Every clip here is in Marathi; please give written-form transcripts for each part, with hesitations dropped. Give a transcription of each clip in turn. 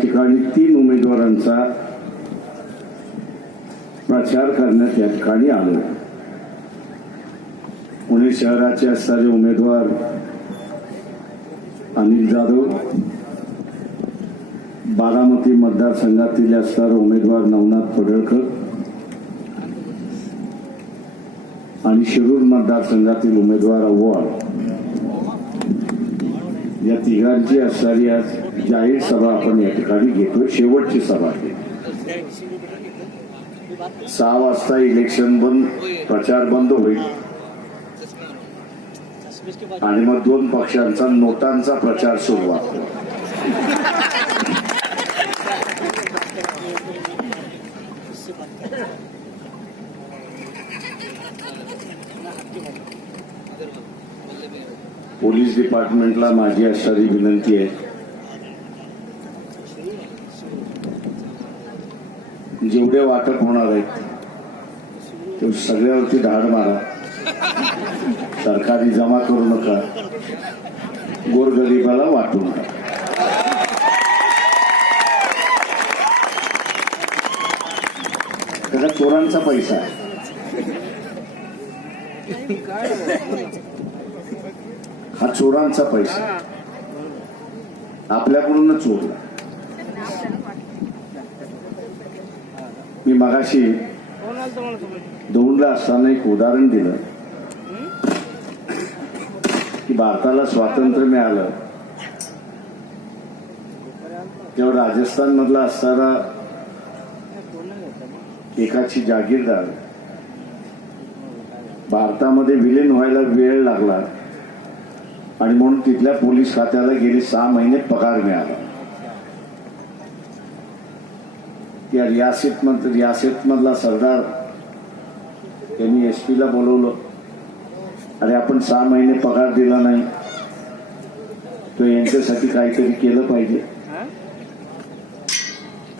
ठिकाणी 3 उमेदवारांचा प्रचार करण्यात या ठिकाणी आलो। पुणे शहराचे असणारे उमेदवार अनिल जाधव, बारामती मतदारसंघातील असणारे उमेदवार नवनाथ पडळकर आणि शिरूर मतदारसंघातील उमेदवार आव्हाड या तिघांची असणारी आज जाहीर सभा आपण या ठिकाणी घेतोय। शेवटची सभा आहे। 6 वाजता इलेक्शन बंद, प्रचार बंद होईल आणि मग 2 पक्षांचा नोटांचा प्रचार सुरू आहे। पोलीस डिपार्टमेंटला माझी अशी विनंती आहे, जेवढे वाटप होणार आहेत ते सगळ्यावरती धाड मारा, सरकारी जमा करू नका, गोरगरिबाला वाटू नका। त्याचा चोरांचा पैसा आहे, हा चोरांचा पैसा आपल्याकडूनच चोरला। मी मगाशी दौंडला असताना एक उदाहरण दिलं की भारताला स्वातंत्र्य मिळालं तेव्हा राजस्थान मधला असणारा एकाची जागीरदार भारतामध्ये विलीन व्हायला वेळ लागला आणि म्हणून तिथल्या पोलीस खात्याला गेले 6 महिने पगार मिळाला। त्या रियासत मधला सरदार यांनी एसपीला बोलवलं, अरे आपण 6 महिने पगार दिला नाही, तो यांच्यासाठी काहीतरी केलं पाहिजे।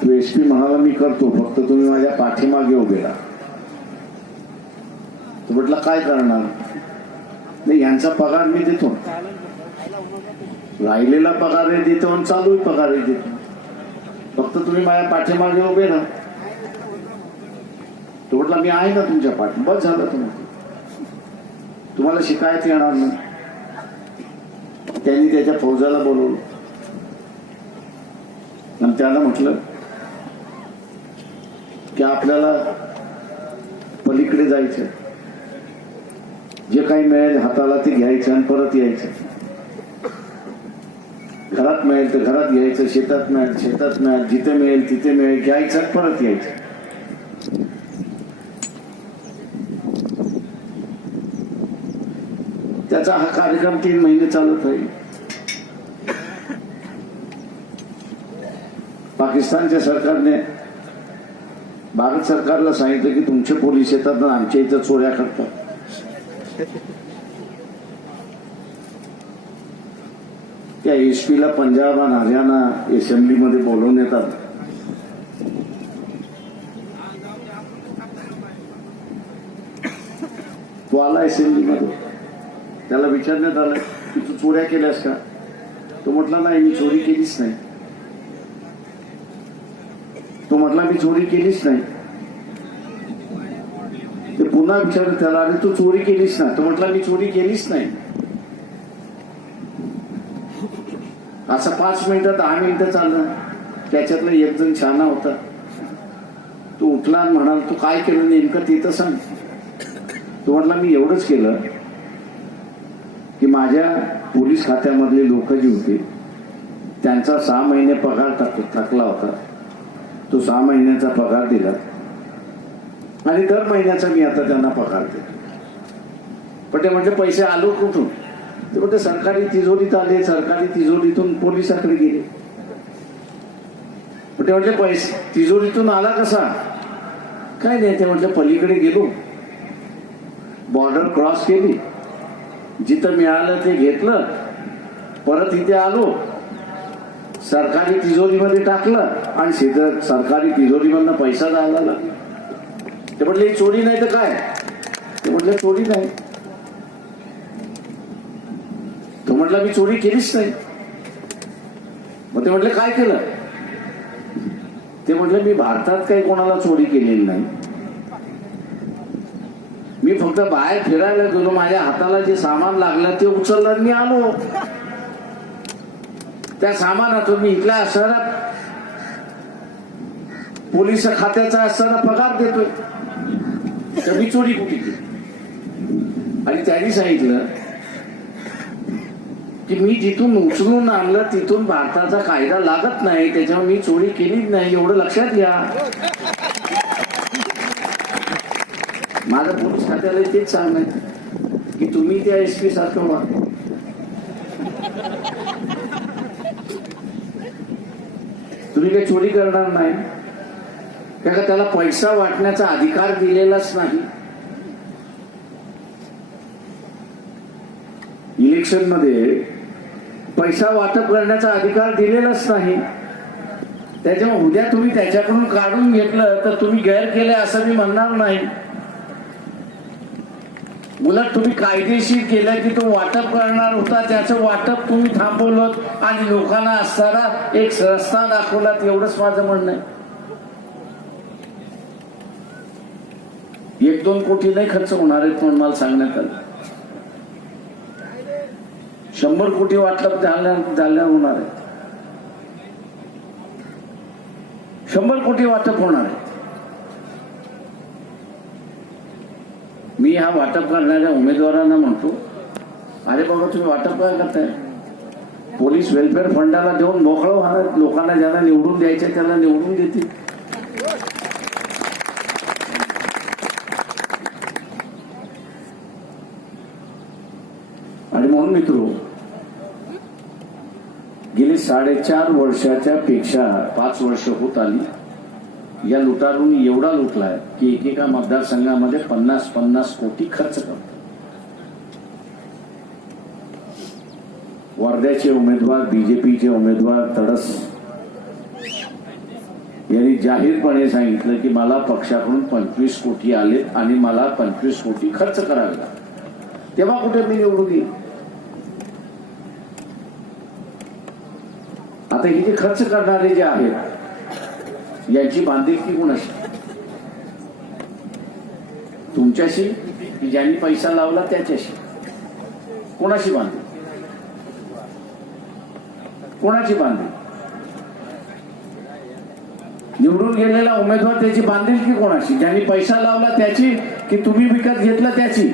तो एसपी म्हणाला मी करतो, फक्त तुम्ही माझ्या पाठीमागे उभे राहा। तो म्हटला काय करणार? नाही, यांचा पगार मी देतो, राहिलेला पगार देतो आणि चालू पगार देतो, फक्त तुम्ही माझ्या पाठीमागे उभे राहा। तो म्हटला मी आहे ना तुमच्या पाठी, बस झालं, तुम्हाला शिकायत येणार नाही। त्यांनी त्याच्या फौजाला बोलवलं आणि त्याला म्हटलं की आपल्याला पलीकडे जायचं, जे काही मिळेल हाताला ते घ्यायचं आणि परत यायचं, घरात मिळेल तर घरात घ्यायचं, शेतात मिळेल शेतात मिळेल, जिथे मिळेल तिथे मिळेल घ्यायचं परत यायचं। त्याचा हा कार्यक्रम 3 महिने चालत राहील। पाकिस्तानच्या सरकारने भारत सरकारला सांगितलं की तुमचे पोलीस येतात ना आमच्या इथं चोऱ्या करतात। त्या एसपीला पंजाब आणि हरियाणा असेंब्लीमध्ये बोलवून येतात। तो आला असेंब्लीमध्ये, त्याला विचारण्यात आलं की तू चोऱ्या केल्यास का? तो म्हटला नाही, मी चोरी केलीच नाही। तो म्हटला मी चोरी केलीच नाही। ते पुन्हा विचारलं त्याला, अरे तू चोरी केलीस ना? तो म्हटला मी चोरी केलीच नाही। असं 5 मिनिटं 10 मिनिटं चाललं। त्याच्यातला एक जण शहाणा होता, तो उठला आणि म्हणाला तू काय केलं नेमकं ते तर सांग। तो म्हटला मी एवढंच केलं की माझ्या पोलीस खात्यामधले लोक जे होते त्यांचा 6 महिने पगार थकला होता, तो 6 महिन्याचा पगार दिला आणि दर महिन्याचा मी आता त्यांना पगार देतो। पण ते म्हणजे पैसे आलो कुठून? ते म्हणजे सरकारी तिजोरीत आले, सरकारी तिजोरीतून पोलिसाकडे गेले। पण ते म्हणजे पैसे तिजोरीतून आला कसा? काय नाही, ते म्हटलं पलीकडे गेलो, बॉर्डर क्रॉस केली, जिथं मिळालं ते घेतलं, परत इथे आलो, सरकारी तिजोरीमध्ये टाकलं आणि सीधं सरकारी तिजोरीमधनं पैसा जायला लागला। ते म्हटले चोरी नाही तर काय? ते म्हटलं चोरी नाही। तो म्हटला मी चोरी केलीच नाही। मग ते म्हटले काय केलं? ते म्हटलं मी भारतात काही कोणाला चोरी केलेली नाही, मी फक्त बाहेर फिरायला गेलो, माझ्या हाताला जे सामान लागलं ते उचललं आणि मी आलो. त्या सामानातून मी इथल्या शहरात पोलीस खात्याचा असताना पगार देतोय, तर मी चोरी कुठे केली? आणि त्यांनी सांगितलं की मी जिथून उचलून आणलं तिथून भारताचा कायदा लागत नाही, त्याच्यामुळे मी चोरी केलीच नाही, एवढं लक्षात घ्या. माझं पोलीस खात्याला तेच सांगणार की तुम्ही त्या SP सारखं व्हा. तुम्ही काही चोरी करणार नाही, कारण त्याला पैसा वाटण्याचा अधिकार दिलेलाच नाही. इलेक्शन मध्ये पैसा वाटप करण्याचा अधिकार दिलेलाच नाही. त्याच्यामुळे उद्या तुम्ही त्याच्याकडून काढून घेतलं तर तुम्ही गैर केले असं मी म्हणणार नाही. उलट तुम्ही कायदेशीर केलं की तो वाटप करणार होता, त्याचं वाटप तुम्ही थांबवलं आणि लोकांना असताना एक रस्ता दाखवला, एवढंच माझं म्हणणं आहे. 1-2 कोटी नाही खर्च होणार आहेत म्हणून मला सांगण्यात आलं. 100 कोटी वाटप झाल्या होणार आहे. 100 कोटी वाटप होणार आहे. मी हा वाटप करणाऱ्या उमेदवारांना म्हणतो, अरे बाबा तुम्ही वाटप काय करताय? पोलीस वेलफेअर फंडाला देऊन मोकळं व्हा, लोकांना ज्याला निवडून द्यायचे त्याला निवडून देतील. आणि म्हणून मित्रो, गेली 4.5 वर्षाच्या पेक्षा 5 वर्ष होत आली, या लुटारूंनी एवढा लुटलाय की एकेका मतदारसंघामध्ये 50-50 कोटी खर्च करतो. वर्ध्याचे उमेदवार, बीजेपीचे उमेदवार तडस यांनी जाहीरपणे सांगितलं की मला पक्षाकडून 25 कोटी आलेत आणि मला 25 कोटी खर्च करावे लागतात, तेव्हा कुठे मी निवडून येईल? आता हे जे खर्च करणारे जे आहेत यांची बांधिलकी कोणाशी? तुमच्याशी की ज्यांनी पैसा लावला त्याच्याशी? कोणाशी बांधील? कोणाची बांधील? निवडून गेलेला उमेदवार त्याची बांधिलकी कोणाशी? ज्यांनी पैसा लावला त्याची की तुम्ही विकत घेतला त्याची?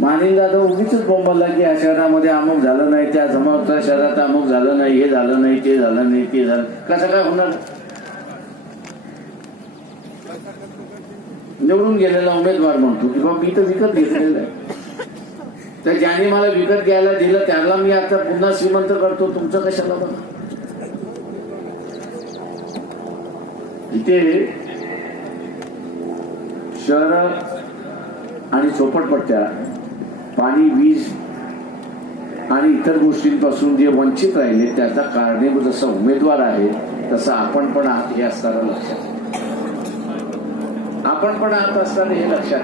मानिल दादा उगीच बोंबला की या शहरामध्ये अमुक झालं नाही, त्या समोरच्या शहरात अमुक झालं नाही, हे झालं नाही, ते झालं नाही, ते झालं. कसं काय होणार? निवडून गेलेला उमेदवार म्हणतो की बाबा मी तर विकत घेतलेलं आहे, तर ज्याने मला विकत घ्यायला दिलं त्याला मी आता पुन्हा श्रीमंत करतो, तुमचं कशाला? बघा इथे शहर आणि झोपडपट्ट्या, पाणी, वीज आणि इतर गोष्टींपासून जे वंचित राहिले त्याचा कारणीभूत जसं उमेदवार आहे तसं आपण पण आहात हे असताना लक्षात, आपण पण आहात असताना हे लक्षात.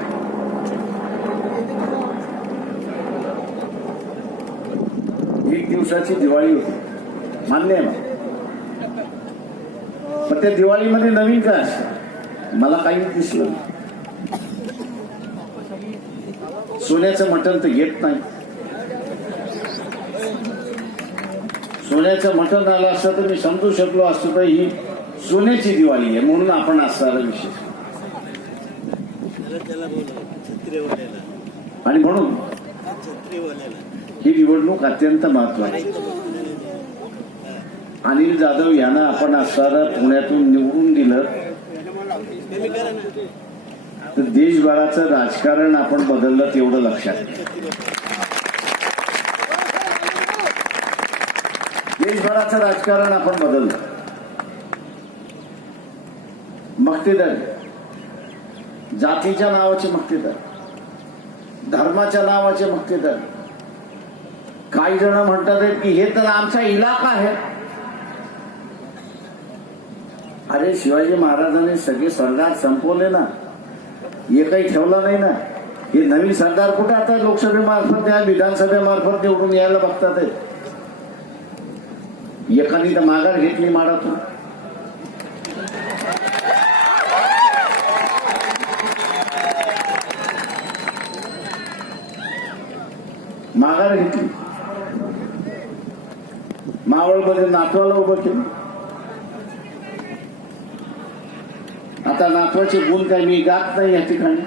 एक दिवसाची दिवाळी होती, मान्य आहे, पण त्या दिवाळीमध्ये नवीन काय असतं मला काही दिसलं. सोन्याचं मटण तर घेत नाही, सोन्याचं मटण आलं असतं तर मी समजू शकलो असतो तर ही सोन्याची दिवाळी आहे म्हणून आपण असणारा विषय. आणि म्हणून ही निवडणूक अत्यंत महत्वाची. अनिल जाधव यांना आपण असणारा पुण्यातून निवडून दिलं तर देशभराचं राजकारण आपण बदललं तेवढं लक्षात. देशभराचं राजकारण आपण बदललं. मक्तेदार, जातीच्या नावाचे मक्तेदार, धर्माच्या नावाचे मक्तेदार. काही जण म्हणतात की हे तर आमचा इलाका आहे. अरे शिवाजी महाराजांनी सगळे सरदार संपवले ना, एकही ठेवला नाही ना. हे नवीन सरदार कुठे आता लोकसभेमार्फत विधानसभेमार्फत निवडून यायला बघतात. एकाने तर माघार घेतली माडातून. माघार घेतली. मावळमध्ये नातवाला उभं केलं. आता नातवाचे गुण काय मी गात नाही या ठिकाणी.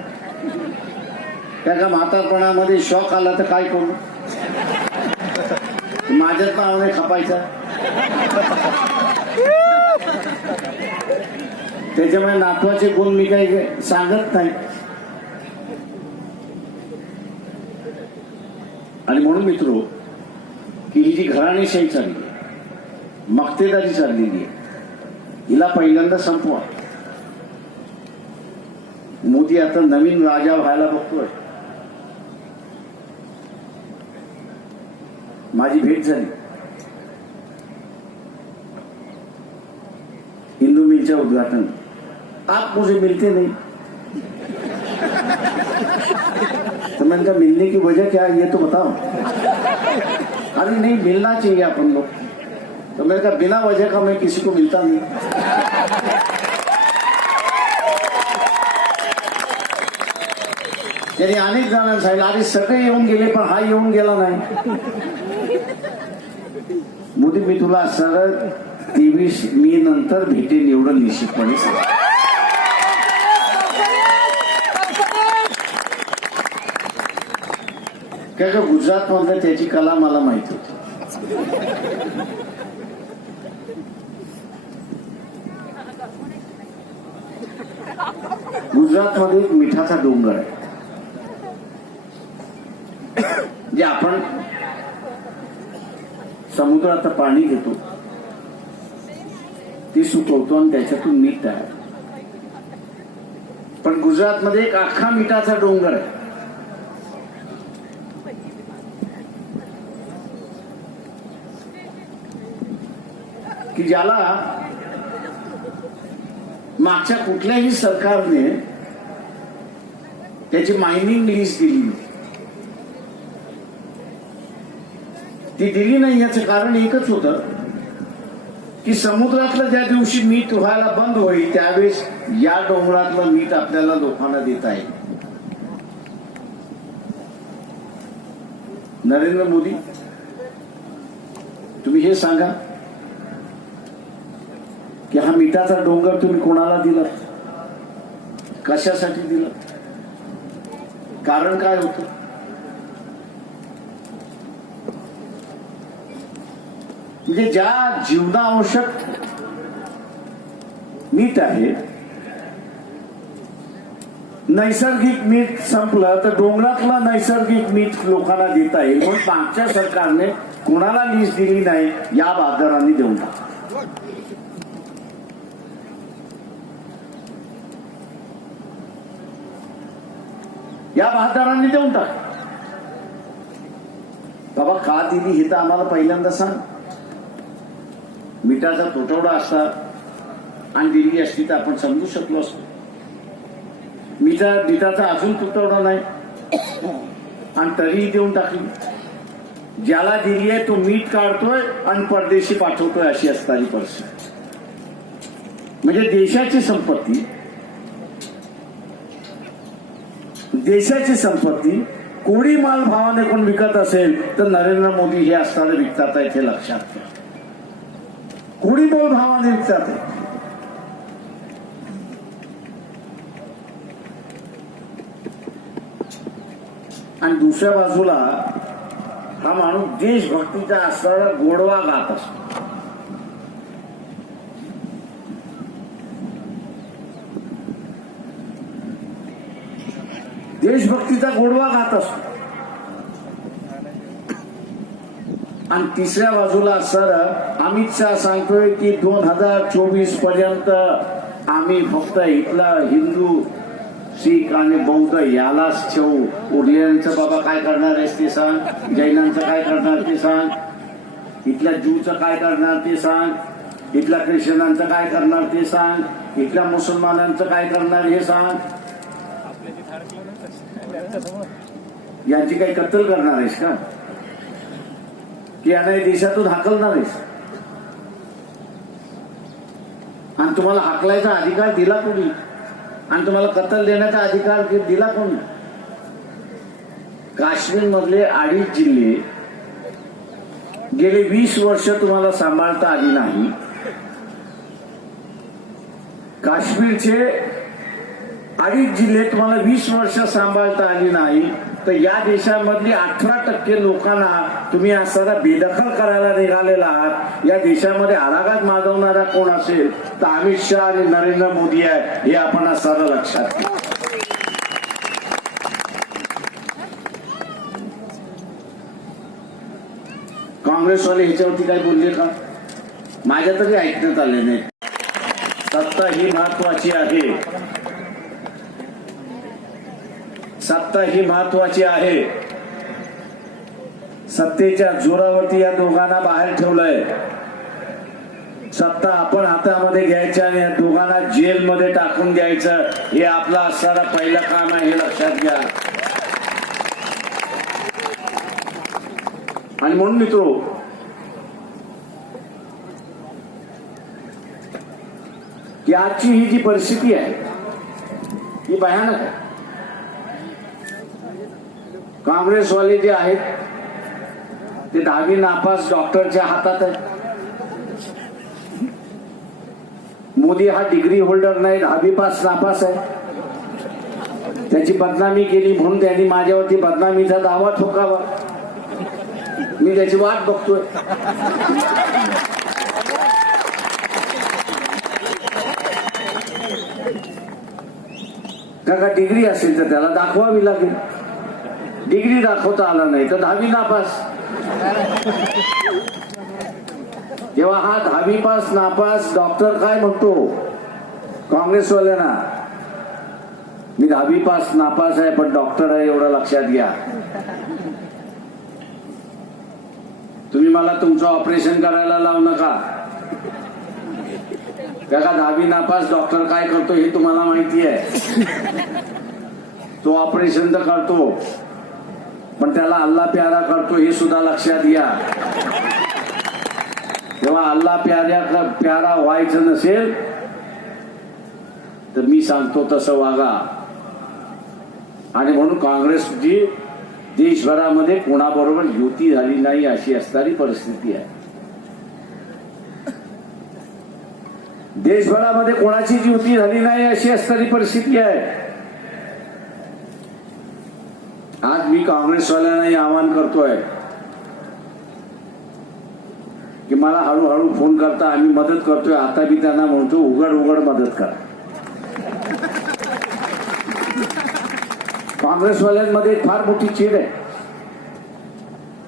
त्या म्हातारपणामध्ये शॉक आला तर काय करू. माझ्याच नावाने खपायचा. त्याच्यामुळे नातवाचे गुण मी काही सांगत नाही. आणि म्हणून मित्रो की ही जी घराणेशाही चालली, मक्तेदारी चाललेली आहे, हिला पहिल्यांदा संपवा. मोदी आता नवीन राजा व्हायला बघतोय. माझी भेट झाली हिंदू मिलच्या उद्घाटन. आप मुझे मिलते नहीं तो मैंने कहा मिलने की वजह क्या है ये तो बताओ. अरे नहीं मिलना चाहिए अपन लोग. तो मैंने कहा बिना वजह का मैं किसी को मिलता नहीं. त्यांनी अनेक जणांना सांगितलं अरे सगळे येऊन गेले पण हा येऊन गेला नाही. मोदी मी तुला सरळ 23 मे नंतर भेटेन एवढं निश्चितपणे सांग. काय का गुजरात मधलं त्याची कला मला माहित होती. गुजरात मध्ये एक मिठाचा डोंगर आहे. जे आपण समुद्राचं पाणी घेतो ते सुकवतो आणि त्याच्यातून मीठ तयार. पण गुजरात मध्ये एक अख्खा मिठाचा डोंगर आहे की ज्याला मागच्या कुठल्याही सरकारने त्याची मायनिंग लिस्ट दिली नाही. ती दिली नाही याचं कारण एकच होतं की समुद्रातलं ज्या दिवशी मीठ व्हायला बंद होईल त्यावेळेस या डोंगरातलं मीठ आपल्याला लोकांना देता येईल. नरेंद्र मोदी तुम्ही हे सांगा की हा मिठाचा डोंगर तुम्ही कोणाला दिला, कशासाठी दिला, कारण काय होतं. म्हणजे ज्या जीवनावश्यक मीठ आहे, नैसर्गिक मीठ संपलं तर डोंगरातलं नैसर्गिक मीठ लोकांना देता येईल म्हणून मागच्या सरकारने कोणाला लिस्ट दिली नाही, या बाजारांनी देऊन टाकलं. या बहादरांनी देऊन टाक. बाबा का दिली हे तर आम्हाला पहिल्यांदा सांग. मिठाचा तुटवडा असता आणि दिली असती तर आपण समजू शकलो असतो. मिठाचा अजून तुटवडा नाही आणि तरीही देऊन टाकली. ज्याला दिली आहे तो मीठ काढतोय आणि परदेशी पाठवतोय अशी असणारी परिस्थिती. म्हणजे देशाची संपत्ती कोडी माल भावाने कोण विकत असेल तर नरेंद्र मोदी हे असताना विकतात आहे हे लक्षात घ्या. कोडी माल भावाने विकतात आहे. आणि दुसऱ्या बाजूला हा माणूस देशभक्तीचा असणारा गोडवा गात असतो. देशभक्तीचा गोडवा गात असतो. आणि तिसऱ्या बाजूला असणारा अमित शहा सांगतोय की 2024 पर्यंत आम्ही फक्त इथला हिंदू, शीख आणि बौद्ध यालाच ठेवू. उरलेल्यांचं बाबा काय करणार आहेस ते सांग, जैनांचं काय करणार ते सांग, इथल्या ज्यूचं काय करणार ते सांग, इथल्या ख्रिश्चनांचं काय करणार ते सांग, इथल्या मुसलमानांचं काय करणार हे सांग. यांची काही कत्तल करणार आहेस का की यांना देशातून हाकलणार आहेस. आणि तुम्हाला हाकलायचा अधिकार दिला कोणी? आणि तुम्हाला कत्तल देण्याचा अधिकार दिला कोणी? काश्मीर मधले 2.5 जिल्हे गेले 20 वर्ष तुम्हाला सांभाळता आली नाही. काश्मीरचे 2.5 जिल्हे तुम्हाला 20 वर्ष सांभाळता आली नाही, तर या देशामधली 18% लोकांना तुम्ही असताना बेदखल करायला निघालेला आहात. या देशामध्ये आराघात माजवणारा कोण असेल तर अमित शहा आणि नरेंद्र मोदी आहे, हे आपण असताना लक्षात घ्या. काँग्रेसवाले ह्याच्यावरती काय बोलले का? माझ्या तरी ऐकण्यात आले नाही. सत्ता ही महत्वाची आहे, सत्ता ही महत्वाची आहे. सत्तेच्या जोरावरती या दोघांना बाहेर ठेवलंय. सत्ता आपण हातामध्ये घ्यायची आणि या दोघांना जेलमध्ये टाकून द्यायचं, हे आपलं असणारं पहिलं काम आहे, हे लक्षात घ्या. आणि म्हणून मित्रो, की आजची ही जी परिस्थिती आहे ही भयानक आहे. काँग्रेसवाले जे आहेत ते 10वी नापास डॉक्टरच्या हातात आहे. मोदी हा डिग्री होल्डर नाही, 10वी पास नापास आहे. त्याची बदनामी केली म्हणून त्यांनी माझ्यावरती बदनामीचा दावा ठोकावा. मी त्याची वाट बघतोय. का डिग्री असेल तर त्याला दाखवावी लागेल. डिग्री दाखवता आला नाही तर 10वी नापास. तेव्हा हा 10वी पास नापास डॉक्टर काय म्हणतो काँग्रेसवाल्यांना? मी 10वी पास नापास आहे पण डॉक्टर आहे, एवढं लक्षात घ्या. तुम्ही मला तुमचं ऑपरेशन करायला लावू नका. का 10वी नापास डॉक्टर काय करतो हे तुम्हाला माहिती आहे. तो ऑपरेशन तर करतो पण त्याला अल्लाह प्यारा करतो, हे सुद्धा लक्षात घ्या. तेव्हा अल्लाह प्यारा व्हायचं नसेल तर मी सांगतो तसं वागा. आणि म्हणून काँग्रेसची देशभरामध्ये कोणाबरोबर युती झाली नाही अशी असणारी परिस्थिती आहे. देशभरामध्ये कोणाची युती झाली नाही अशी असणारी परिस्थिती आहे. आज मी काँग्रेसवाल्यांनाही आवाहन करतोय की मला हळूहळू फोन करता, आम्ही मदत करतोय. आता मी त्यांना म्हणतो उघड उघड मदत करा. काँग्रेसवाल्यांमध्ये फार मोठी चीड आहे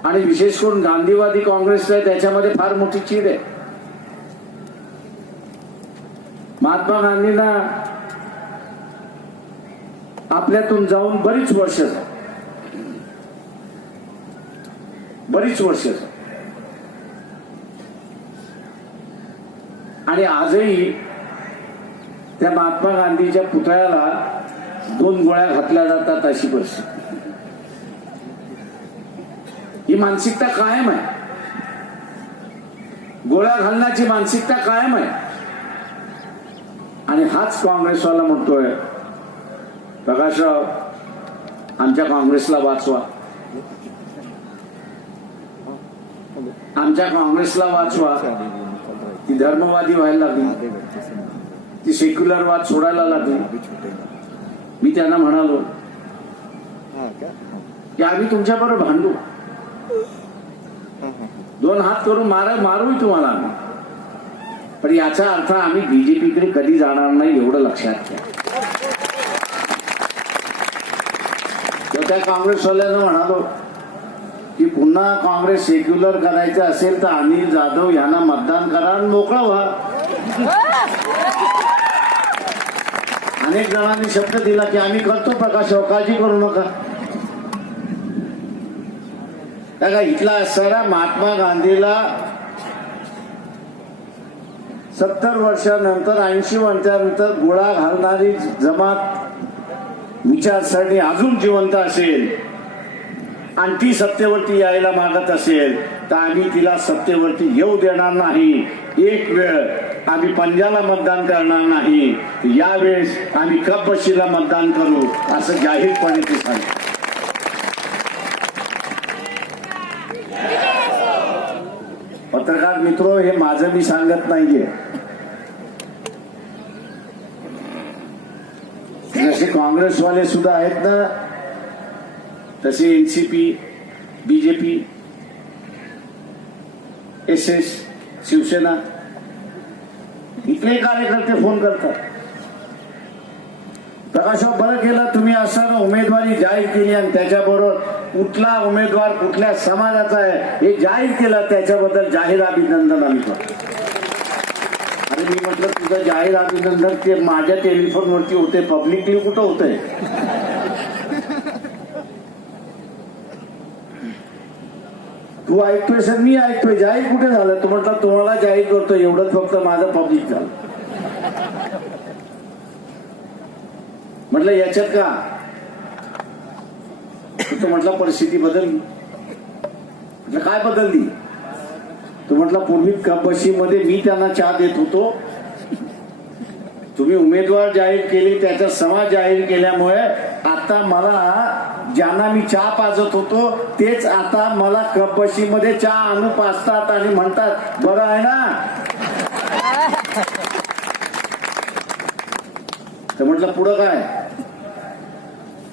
आणि विशेष करून गांधीवादी काँग्रेस आहे त्याच्यामध्ये फार मोठी चीड आहे. महात्मा गांधींना आपल्यातून जाऊन बरीच वर्ष आणि आजही त्या महात्मा गांधीच्या पुतळ्याला 2 गोळ्या घातल्या जातात अशी परिस्थिती. ही मानसिकता कायम आहे. गोळ्या घालण्याची मानसिकता कायम आहे. आणि हाच काँग्रेसवाला म्हणतोय प्रकाशराव आमच्या काँग्रेसला वाचवा, आमच्या काँग्रेसला वाचवा. ती धर्मवादी व्हायला लागली, ती सेक्युलरवाद सोडायला लागली. मी त्यांना म्हणालो की आम्ही तुमच्याबरोबर भांडू, 2 हात करून मारूही तुम्हाला आम्ही, पण याचा अर्थ आम्ही बीजेपीकडे कधी जाणार नाही, एवढं लक्षात घ्या. त्या काँग्रेसवाल्यांना म्हणालो की पुन्हा काँग्रेस सेक्युलर करायचं असेल तर अनिल जाधव यांना मतदान करा आणि मोकळा व्हा. अनेक जणांनी शब्द दिला की आम्ही करतो प्रकाशराव, काळजी करू नका. त्या इथला असणारा महात्मा गांधीला 70 वर्षानंतर 80 वर्षानंतर गोळा घालणारी जमात विचारसरणी अजून जिवंत असेल आणि ती सत्तेवरती यायला मागत असेल तर आम्ही तिला सत्तेवरती येऊ देणार नाही. एक वेळ आम्ही पंजाला मतदान करणार नाही, यावेळेस आम्ही कपबशीला मतदान करू असं जाहीरपणे ते सांगितलं. पत्रकार मित्र, हे माझं मी सांगत नाहीये. जसे काँग्रेसवाले सुद्धा आहेत ना, तसे एनसीपी, बीजेपी, SS, शिवसेना इथले कार्यकर्ते फोन करतात. प्रकाशराव, बरं केलं तुम्ही असताना उमेदवारी जाहीर केली आणि त्याच्याबरोबर कुठला उमेदवार कुठल्या समाजाचा आहे हे जाहीर केलं, त्याच्याबद्दल जाहीर अभिनंदन आम्ही करतो. आणि मी म्हटलं, तुझं जाहीर अभिनंदन ते माझ्या टेलिफोनवरती होते, पब्लिकली कुठं होतंय? तू ऐकतोय सर, मी ऐकतोय, जाहीर कुठे झालं? तू म्हटलं तुम्हाला जाहीर करतो, एवढंच फक्त माझं पब्लिक झालं. म्हटलं याच्यात का? तू म्हटलं परिस्थिती बदलली. म्हटलं काय बदलली? तू म्हटलं पूर्वी कपबशीमध्ये मी त्यांना चहा देत होतो, तुम्ही उमेदवार जाहीर केले, त्याचा समाज जाहीर केल्यामुळे आता मला ज्यांना मी चहा पाजत होतो तेच आता मला कपबशीमध्ये चहा आणू पाजतात आणि म्हणतात बरं आहे ना. तर म्हटलं पुढं काय?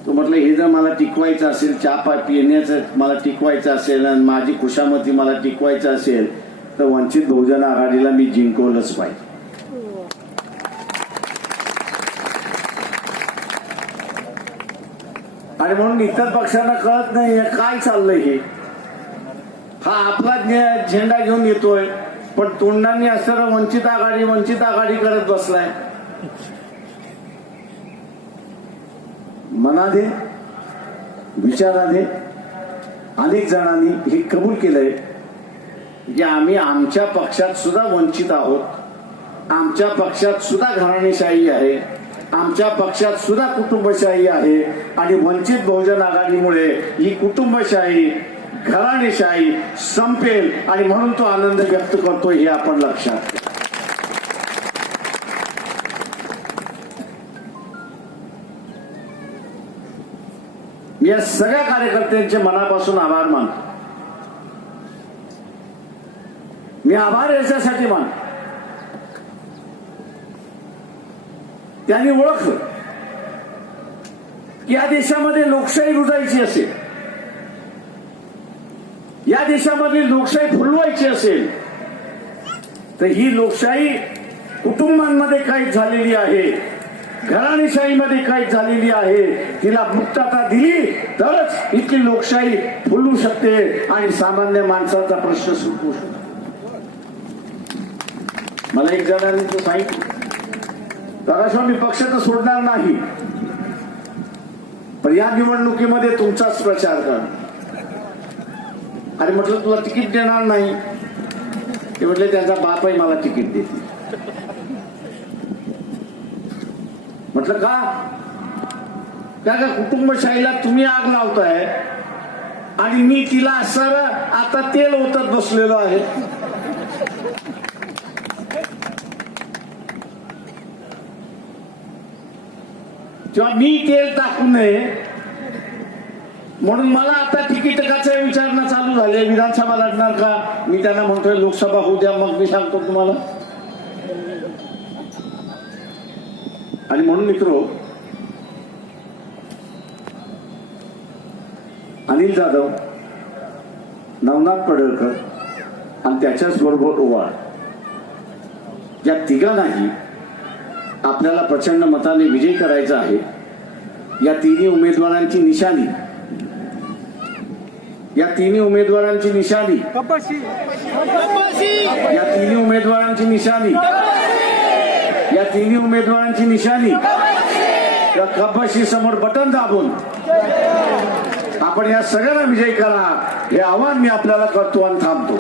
तो म्हटलं हे जर मला टिकवायचं असेल, चहा पिण्याचं मला टिकवायचं असेल आणि माझी खुशामती मला टिकवायचं असेल तर वंचित बहुजन आघाडीला मी जिंकवलंच पाहिजे. आणि म्हणून इतर पक्षांना कळत नाही काय चाललंय हे. हा आपला झेंडा घेऊन येतोय, पण तोंडांनी असताना वंचित आघाडी करत बसलाय. मनाने विचाराने अनेक जणांनी हे कबूल केलंय की आम्ही आमच्या पक्षात सुद्धा वंचित आहोत, आमच्या पक्षात सुद्धा घराणेशाही आहे, आमच्या पक्षात सुद्धा कुटुंबशाही आहे आणि वंचित बहुजन आघाडीमुळे ही कुटुंबशाही घराणेशाही संपेल आणि म्हणून तो आनंद व्यक्त करतो हे आपण लक्षात घ्या. मी या सगळ्या कार्यकर्त्यांचे मनापासून आभार मानतो. मी आभार याच्यासाठी मानतो त्यांनी ओळखलं की या देशामध्ये लोकशाही रुजायची असेल, या देशामधली लोकशाही फुलवायची असेल तर ही लोकशाही कुटुंबांमध्ये काही झालेली आहे, घराणेशाहीमध्ये काही झालेली आहे, तिला मुक्तता दिली तरच इथली लोकशाही फुलू शकते आणि सामान्य माणसाचा प्रश्न सुटू शकतो. मला एक जणांनी तो सांगितलं, प्रकाशराव मी पक्ष तर सोडणार नाही, पण या निवडणुकीमध्ये तुमचाच प्रचार कर. आणि म्हटलं तुला तिकीट देणार नाही, ते म्हटले त्यांचा बापही मला तिकीट देते. म्हटलं का? का कुटुंबशाहीला तुम्ही आग लावताय आणि मी तिला असं आता तेल ओतत बसलेलो आहे. किंवा मी तेल टाकू नये म्हणून मला आता तिकीटकाचे विचारणा चालू झाले, विधानसभा लढणार का? मी त्यांना म्हणतोय लोकसभा होऊ द्या, मग मी सांगतो तुम्हाला. आणि म्हणून मित्रो, अनिल जाधव, नवनाथ पडळकर आणि त्याच्याच बरोबर ओवाळ या तिघांनाही आपल्याला प्रचंड मताने विजयी करायचा आहे. या तिन्ही उमेदवारांची निशाणी, या तिन्ही उमेदवारांची निशाणी, या तिन्ही उमेदवारांची निशाणी, या तिन्ही उमेदवारांची निशाणी या कपबशी समोर बटन दाबून आपण या सगळ्यांना विजयी करा हे आवाहन मी आपल्याला करतो आणि थांबतो.